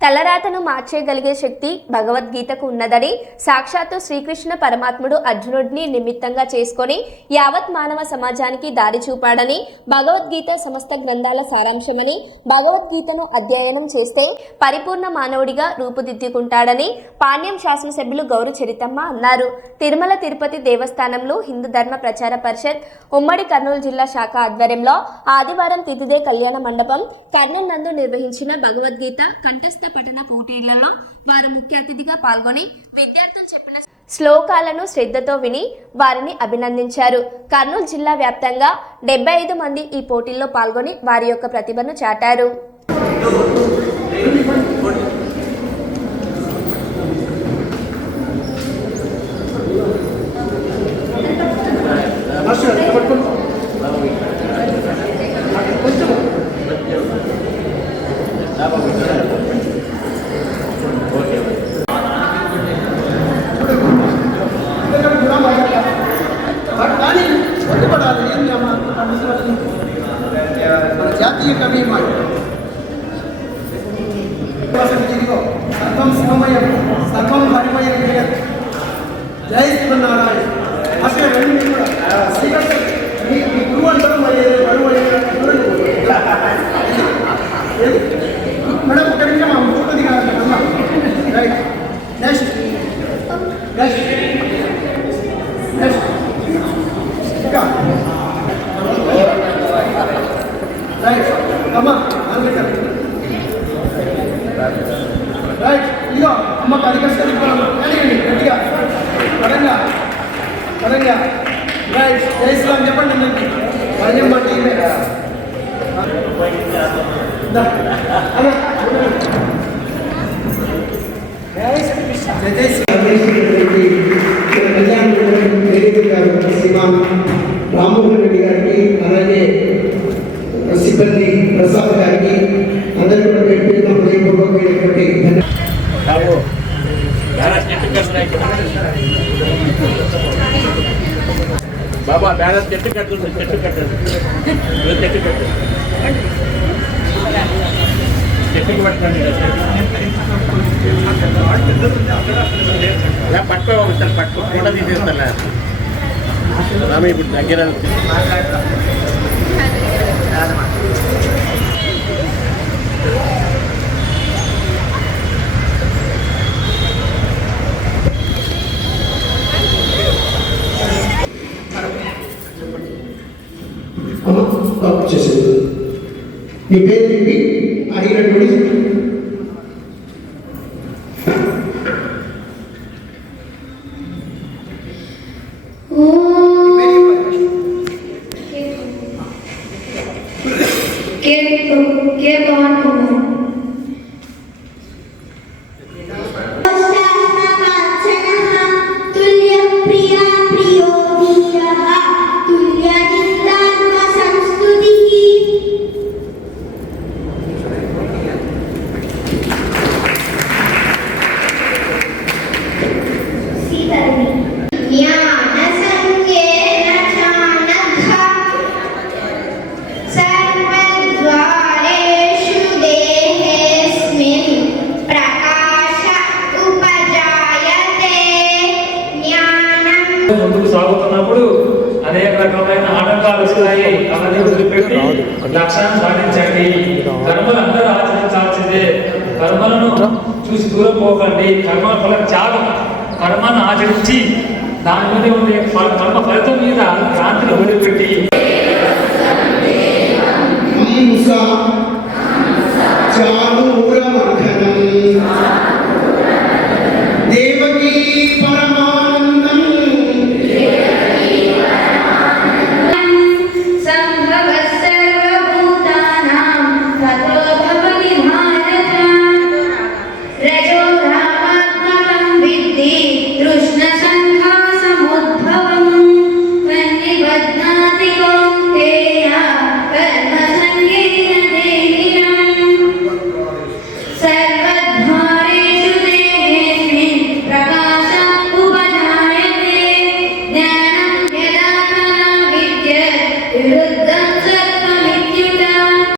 తలరాతను మార్చేయగలిగే శక్తి భగవద్గీతకు ఉన్నదని సాక్షాత్తు శ్రీకృష్ణ పరమాత్ముడు అర్జునుడిని నిమిత్తంగా చేసుకొని యావత్ మానవ సమాజానికి దారి చూపాడని భగవద్గీత సమస్త గ్రంథాల సారాంశమని భగవద్గీతను అధ్యయనం చేస్తే పరిపూర్ణ మానవుడిగా రూపుదిద్దుకుంటాడని పాణ్యం శాసనసభ్యులు గౌరు చరితమ్మ అన్నారు. తిరుమల తిరుపతి దేవస్థానంలో హిందూ ధర్మ ప్రచార పరిషత్ ఉమ్మడి కర్నూలు జిల్లా శాఖ ఆధ్వర్యంలో ఆదివారం తిథిదే కళ్యాణ మండపం కర్నూలు నందు నిర్వహించిన భగవద్గీత కంఠస్థ పఠన పోటీలలో వారు ముఖ్య అతిథిగా పాల్గొని విద్యార్థులు చెప్పిన శ్లోకాలను శ్రద్ధతో విని వారిని అభినందించారు. కర్నూలు జిల్లా వ్యాప్తంగా డెబ్బై ఐదు మంది ఈ పోటీల్లో పాల్గొని వారి యొక్క ప్రతిభను చాటారు. ఇదిగో సర్వం శివమయం సర్వం హరిమయం జగత్ జై శ్రీమన్నారాయణ అసలు రెండు కూడా శ్రీకృష్ణ మీ మీ గురువు అంటారు మరి గురువు ఏది? మేడం ఒక నిమిషం ఆ ఫోటో దిగాలి అమ్మా రైట్ నెక్స్ట్ నెక్స్ట్ నెక్స్ట్ ఇంకా రైట్ అమ్మ అందుకని రైట్ ఇదిగో అమ్మ పది కష్టాలు అడిగండి గట్టిగా. పరంగా పరంగా రైట్ జై శ్రీరామ్ చెప్పండి అందరికి. పర్యం మా టీమే బాబా బ్యాలెన్స్ చెట్టు కట్టుంది చెట్టు కట్టండి ఇదిగో చెట్టు కట్టు చెట్టుకి పట్టండి ఇలా పట్టుకో ఒకసారి పట్టుకో ఫోటో తీసేస్తా రామి ఇప్పుడు దగ్గర మీ పేరు చెప్పి అడిగినటువంటి కేక్ కేక్ కేక్ ఆటంకాలు వస్తాయి అవన్నీ వదిలిపెట్టి లక్ష్యాన్ని సాధించండి కర్మలు అందరూ ఆచరించాల్సిందే. కర్మలను చూసి దూరం పోకండి. కర్మ ఫల త్యాగం. కర్మను ఆచరించి దాని మీద ఉండే కర్మ ఫలితం మీద క్రాంతిని వదిలిపెట్టి